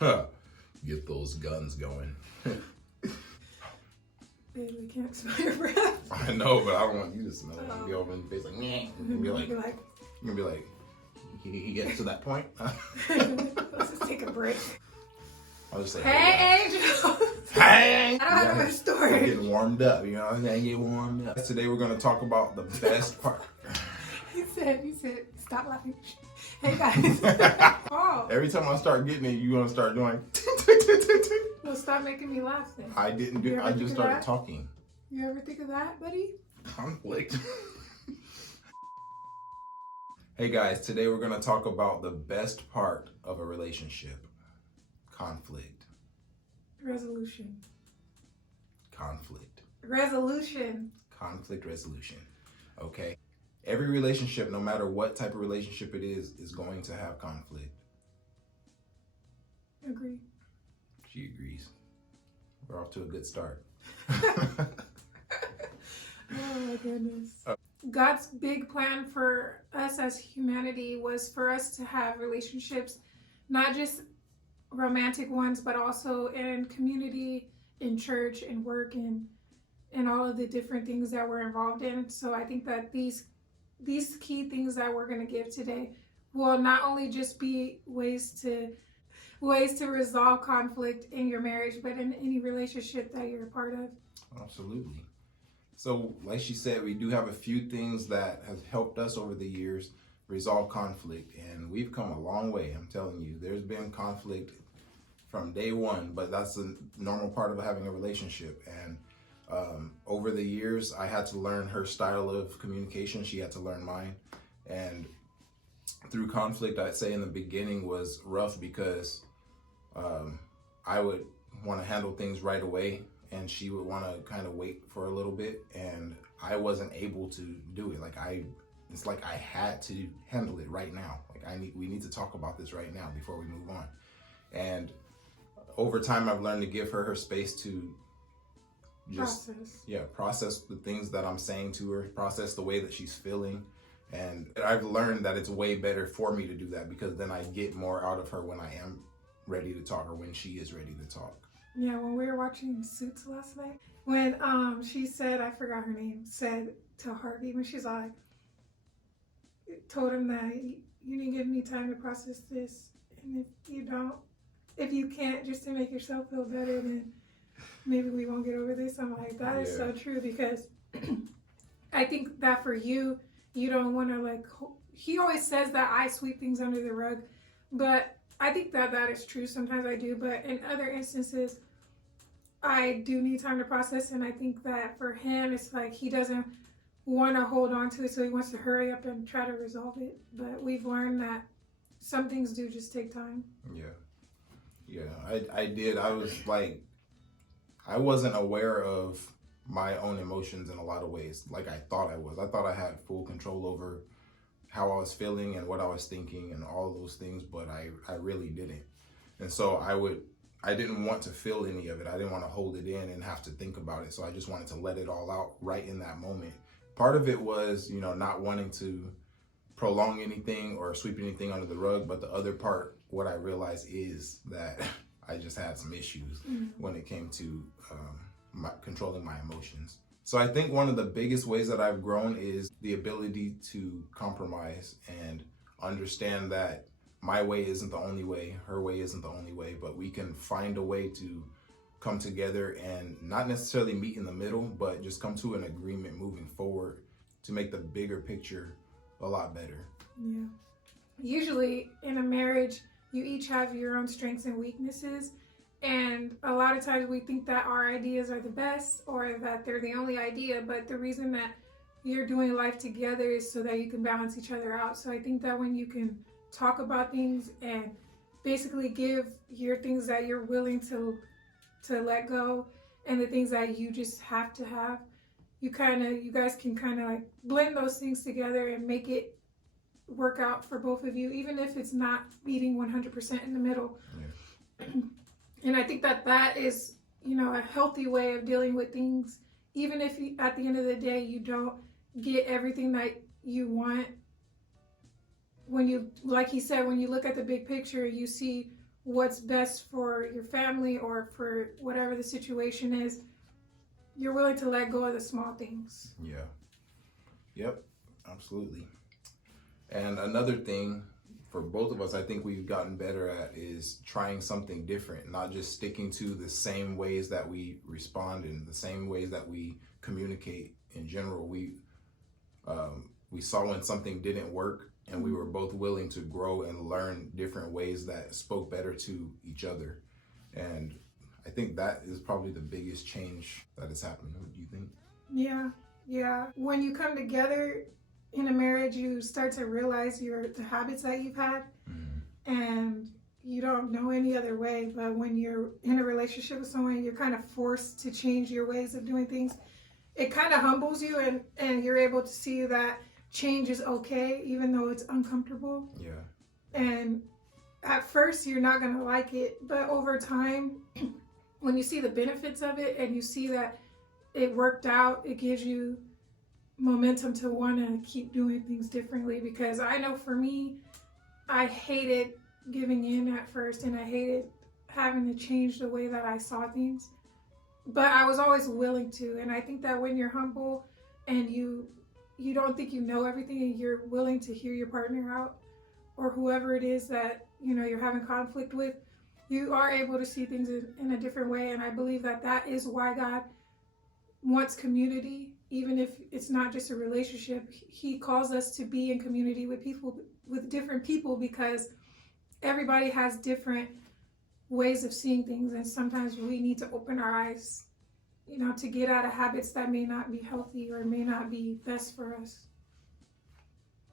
Get those guns going. Babe, we can't smell your breath. I know, but I don't want you to smell it. You'll be over in the face like, yeah. You're gonna be like, he gets to that point. Let's just take a break. I'll just say, hey, Angel. Hey! I don't have a story. I'm getting warmed up, you know what I'm saying? Get warmed up. Today we're gonna talk about the best part. He said, stop laughing. Hey guys. Oh. Every time I start getting it, you're gonna start doing. Well, stop making me laugh then. I didn't do. I just started talking. You ever think of that, buddy? Conflict. Hey guys, today we're gonna talk about the best part of a relationship: conflict. Resolution. Conflict. Resolution. Conflict resolution. Okay. Every relationship, no matter what type of relationship it is going to have conflict. Agree. She agrees. We're off to a good start. Oh my goodness. God's big plan for us as humanity was for us to have relationships, not just romantic ones, but also in community, in church, in work, and all of the different things that we're involved in. So I think that these key things that we're going to give today will not only just be ways to resolve conflict in your marriage, but in any relationship that you're a part of. Absolutely. So like she said, we do have a few things that have helped us over the years resolve conflict, and we've come a long way. I'm telling you, there's been conflict from day one, but that's a normal part of having a relationship. And over the years, I had to learn her style of communication. She had to learn mine. And through conflict, I'd say in the beginning was rough because I would want to handle things right away, and she would want to kind of wait for a little bit, and I wasn't able to do it. It's like I had to handle it right now. We need to talk about this right now before we move on. And over time, I've learned to give her space to just process the things that I'm saying to her, process the way that she's feeling. And I've learned that it's way better for me to do that, because then I get more out of her when I am ready to talk, or when she is ready to talk. Yeah, when we were watching Suits last night, when she said, I forgot her name, said to Harvey, when she's like, told him that you didn't give me time to process this, and if you can't, just to make yourself feel better, then maybe we won't get over this. I'm like, that is so true, because I think that for you don't want to he always says that I sweep things under the rug, but I think that is true. Sometimes I do, but in other instances, I do need time to process. And I think that for him, it's like he doesn't want to hold on to it, so he wants to hurry up and try to resolve it. But we've learned that some things do just take time. Yeah, I did. I was like, I wasn't aware of my own emotions in a lot of ways like I thought I was. I thought I had full control over how I was feeling and what I was thinking and all those things, but I really didn't. And so I didn't want to feel any of it. I didn't want to hold it in and have to think about it. So I just wanted to let it all out right in that moment. Part of it was, not wanting to prolong anything or sweep anything under the rug. But the other part, what I realized is that I just had some issues when it came to controlling my emotions. So I think one of the biggest ways that I've grown is the ability to compromise and understand that my way isn't the only way, her way isn't the only way, but we can find a way to come together and not necessarily meet in the middle, but just come to an agreement moving forward to make the bigger picture a lot better. Yeah. Usually in a marriage, you each have your own strengths and weaknesses. And a lot of times we think that our ideas are the best or that they're the only idea, but the reason that you're doing life together is so that you can balance each other out. So I think that when you can talk about things and basically give your things that you're willing to let go and the things that you just have to have, you guys can kind of blend those things together and make it work out for both of you, even if it's not meeting 100% in the middle. Yeah. And I think that is, a healthy way of dealing with things, even if at the end of the day you don't get everything that you want. When you, like he said, when you look at the big picture, you see what's best for your family or for whatever the situation is, you're willing to let go of the small things. Yeah. Yep. Absolutely. And another thing for both of us, I think we've gotten better at is trying something different, not just sticking to the same ways that we respond and the same ways that we communicate in general. We saw when something didn't work, and we were both willing to grow and learn different ways that spoke better to each other. And I think that is probably the biggest change that has happened. What do you think? Yeah. When you come together in a marriage, you start to realize the habits that you've had, and you don't know any other way. But when you're in a relationship with someone, you're kind of forced to change your ways of doing things. It kind of humbles you, and you're able to see that change is okay, even though it's uncomfortable. Yeah. And at first, you're not going to like it, but over time, when you see the benefits of it and you see that it worked out, it gives you momentum to want to keep doing things differently. Because I know for me, I hated giving in at first, and I hated having to change the way that I saw things, but I was always willing to. And I think that when you're humble and you don't think you know everything, and you're willing to hear your partner out, or whoever it is that you're having conflict with, you are able to see things in a different way. And I believe that is why God wants community. Even if it's not just a relationship, he calls us to be in community with different people, because everybody has different ways of seeing things, and sometimes we need to open our eyes, to get out of habits that may not be healthy or may not be best for us.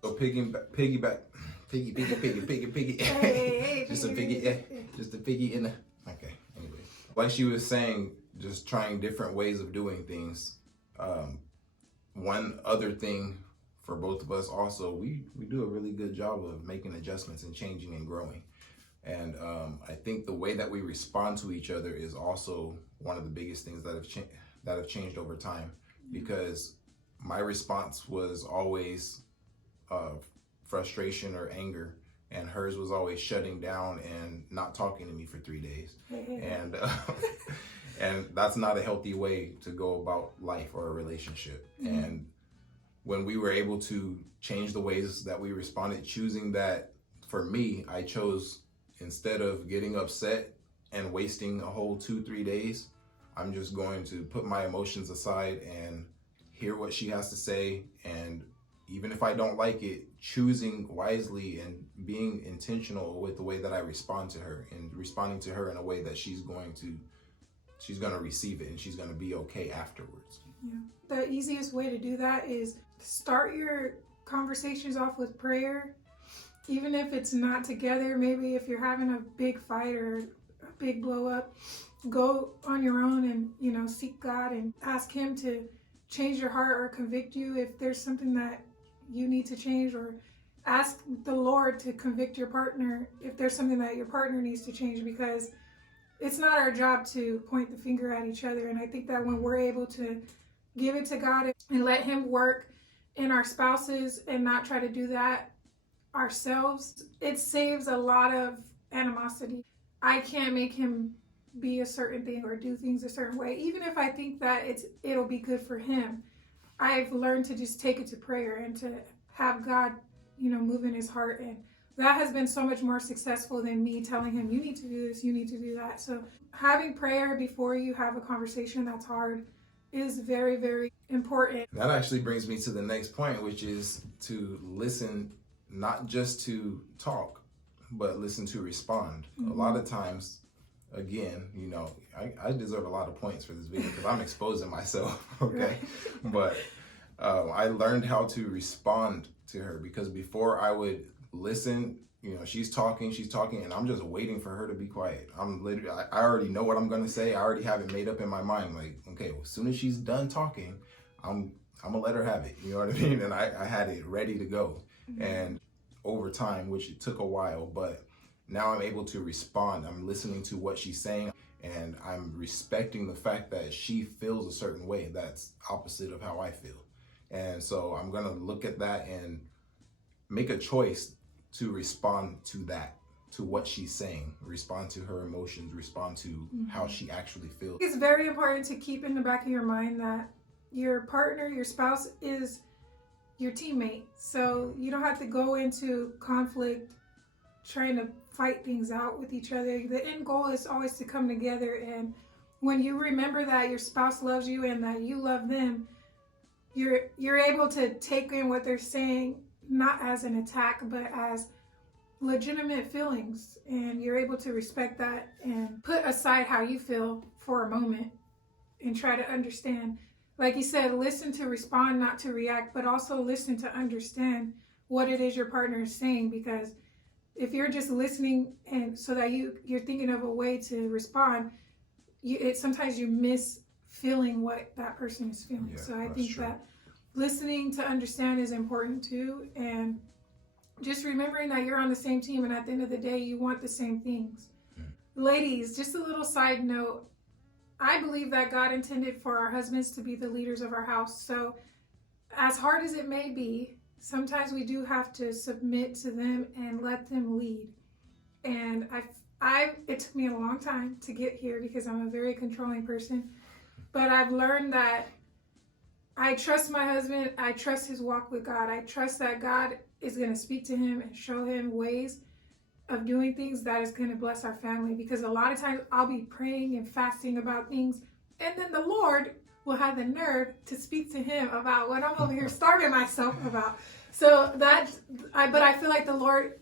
So piggy. Hey, Just a piggy, yeah. Just a piggy in the. Okay. Anyway, like she was saying, just trying different ways of doing things. One other thing for both of us also, we do a really good job of making adjustments and changing and growing. And I think the way that we respond to each other is also one of the biggest things that have changed over time. Because my response was always frustration or anger, and hers was always shutting down and not talking to me for 3 days. And and that's not a healthy way to go about life or a relationship. And when we were able to change the ways that we responded, choosing that, for me, I chose, instead of getting upset and wasting a whole 2-3 days, I'm just going to put my emotions aside and hear what she has to say. And even if I don't like it, choosing wisely and being intentional with the way that I respond to her, and responding to her in a way that she's going to receive it, and she's going to be okay afterwards. Yeah. The easiest way to do that is start your conversations off with prayer. Even if it's not together, maybe if you're having a big fight or a big blow up, go on your own and, seek God and ask him to change your heart or convict you if there's something that you need to change, or ask the Lord to convict your partner if there's something that your partner needs to change, because it's not our job to point the finger at each other. And I think that when we're able to give it to God and let him work in our spouses and not try to do that ourselves, it saves a lot of animosity. I can't make him be a certain thing or do things a certain way, even if I think that it'll be good for him. I've learned to just take it to prayer and to have God, move in his heart. And that has been so much more successful than me telling him, you need to do this, you need to do that. So having prayer before you have a conversation that's hard is very, very important. That actually brings me to the next point, which is to listen, not just to talk, but listen to respond. A lot of times, again, I deserve a lot of points for this video because I'm exposing myself, okay? But I learned how to respond to her, because before I would listen, she's talking, and I'm just waiting for her to be quiet. I already know what I'm gonna say. I already have it made up in my mind. Like, okay, well, as soon as she's done talking, I'm gonna let her have it. You know what I mean? And I had it ready to go. And over time, which it took a while, but now I'm able to respond. I'm listening to what she's saying, and I'm respecting the fact that she feels a certain way that's opposite of how I feel. And so I'm gonna look at that and make a choice to respond to that. to what she's saying, respond to her emotions, respond to how she actually feels. It's very important to keep in the back of your mind that your partner, your spouse, is your teammate. So you don't have to go into conflict trying to fight things out with each other. The end goal is always to come together, and when you remember that your spouse loves you and that you love them, you're able to take in what they're saying not as an attack but as legitimate feelings, and you're able to respect that and put aside how you feel for a moment and try to understand. Like you said, listen to respond, not to react, but also listen to understand what it is your partner is saying, because if you're just listening and so that you're thinking of a way to respond, sometimes you miss feeling what that person is feeling. Yeah, so I think true. that listening to understand is important too, and just remembering that you're on the same team, and at the end of the day, you want the same things. Ladies, just a little side note. I believe that God intended for our husbands to be the leaders of our house. So as hard as it may be, sometimes we do have to submit to them and let them lead. And it took me a long time to get here because I'm a very controlling person. But I've learned that I trust my husband. I trust his walk with God. I trust that God is going to speak to him and show him ways of doing things that is going to bless our family. Because a lot of times I'll be praying and fasting about things, and then the Lord will have the nerve to speak to him about what I'm over here starving myself about. So but I feel like the Lord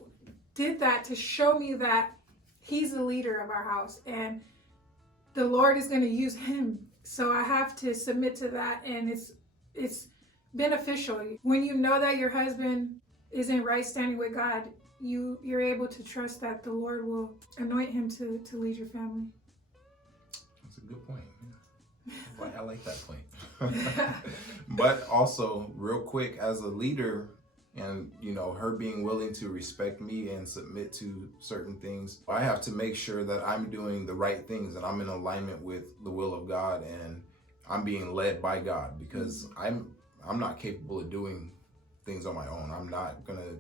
did that to show me that he's the leader of our house and the Lord is going to use him. So I have to submit to that, and it's beneficial. When you know that your husband is in right standing with God, you're able to trust that the Lord will anoint him to lead your family. That's a good point. Well, I like that point. But also, real quick, as a leader, and her being willing to respect me and submit to certain things, I have to make sure that I'm doing the right things and I'm in alignment with the will of God and I'm being led by God, because I'm not capable of doing things on my own. I'm not gonna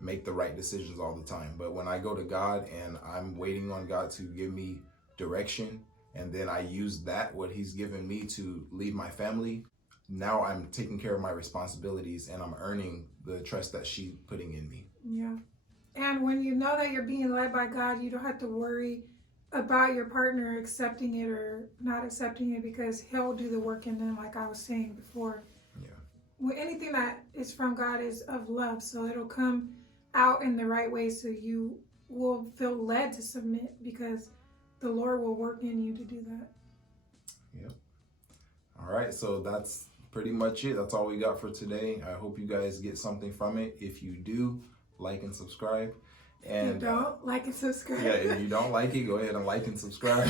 make the right decisions all the time. But when I go to God and I'm waiting on God to give me direction, and then I use what he's given me to lead my family, now I'm taking care of my responsibilities and I'm earning the trust that she's putting in me. Yeah. And when you know that you're being led by God, you don't have to worry about your partner accepting it or not accepting it, because he'll do the work in them, like I was saying before. Yeah. Well, anything that is from God is of love, so it'll come out in the right way, so you will feel led to submit because the Lord will work in you to do that. Yep. All right, so that's pretty much it. That's all we got for today. I hope you guys get something from it. If you do, like and subscribe. And if you don't, like and subscribe. Yeah, if you don't like it, go ahead and like and subscribe.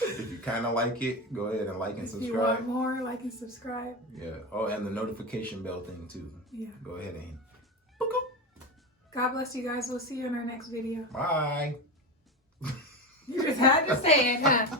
If you kind of like it, go ahead and like and subscribe. If you want more, like and subscribe. Yeah. Oh, and the notification bell thing too. Yeah. Go ahead and. God bless you guys. We'll see you in our next video. Bye. You just had to say it, huh?